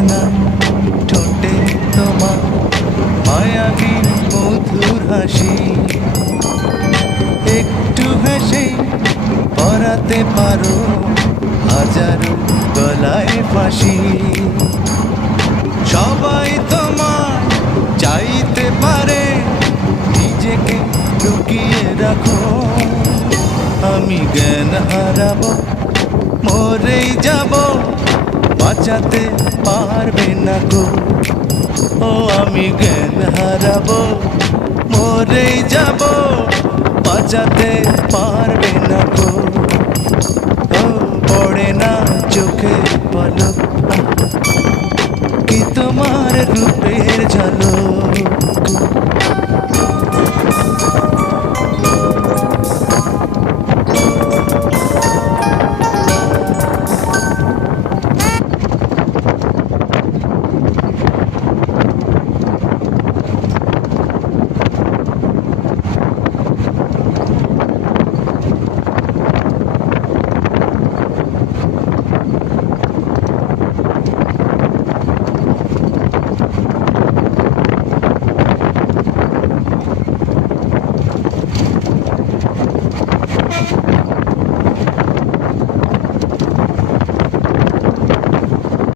রাঙা ঠোঁটে তোমার মায়াবী মধুর হাসি, একটু হেসে পরাতে পারো হাজারো গলায় ফাঁসি। সবাই তোমার চাইতে পারে, নিজেকে লুকিয়ে রাখো। আমি জ্ঞান হারাবো, মরেই যাব, বাঁচাতে পারবে না গো। ও আমি জ্ঞান হারাবো, মরেই যাব, বাঁচাতে পারবে না গো। ও পড়ে না চোখে পলক, কি তোমার রূপের ঝলক।